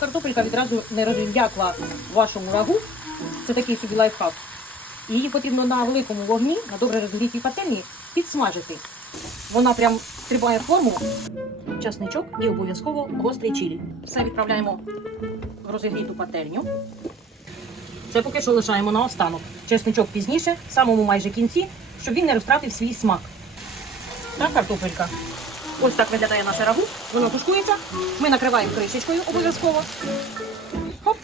картопелька відразу не розм'якла вашому рагу. Це такий собі лайфхак. Її потрібно на великому вогні, на добре розгрітій пательні, підсмажити. Вона прям стрибає форму. Часничок і обов'язково гострий чилі. Все відправляємо в розігріту пательню. Це поки що лишаємо на останок. Чесничок пізніше, в самому майже кінці, щоб він не розтратив свій смак. Та картопелька. Ось так виглядає наше рагу. Воно тушкується. Ми накриваємо кришечкою обов'язково. Хоп.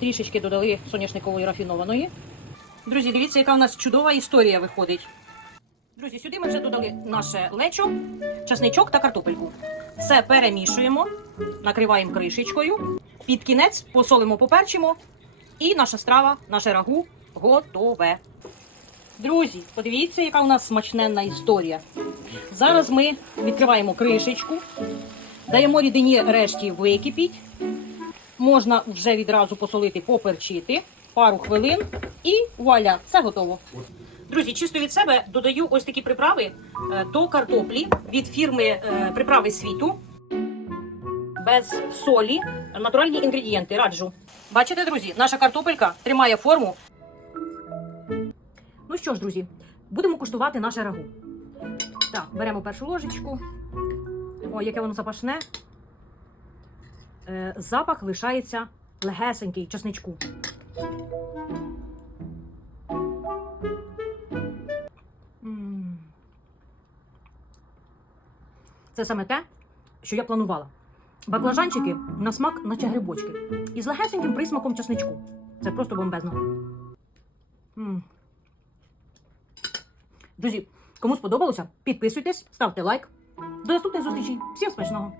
Трішечки додали соняшникової рафінованої. Друзі, дивіться, яка у нас чудова історія виходить. Друзі, сюди ми вже додали наше лечо, часничок та картопельку. Все перемішуємо, накриваємо кришечкою. Під кінець посолимо, поперчимо. І наша страва, наше рагу готове. Друзі, подивіться, яка у нас смачненна історія. Зараз ми відкриваємо кришечку, даємо рідині решті википіть. Можна вже відразу посолити, поперчити пару хвилин і вуаля, все готово. Друзі, чисто від себе додаю ось такі приправи е, до картоплі від фірми е, Приправи світу. Без солі, натуральні інгредієнти раджу. Бачите, друзі, наша картопелька тримає форму. Ну що ж, друзі, будемо куштувати наше рагу. Так, беремо першу ложечку. О, яке воно запашне. Е, запах лишається легесенький часничку. Це саме те, що я планувала. Баклажанчики на смак, наче грибочки. І з легесеньким присмаком часничку. Це просто бомбезно. Друзі, кому сподобалося, підписуйтесь, ставте лайк. До наступних зустрічей. Всім смачного!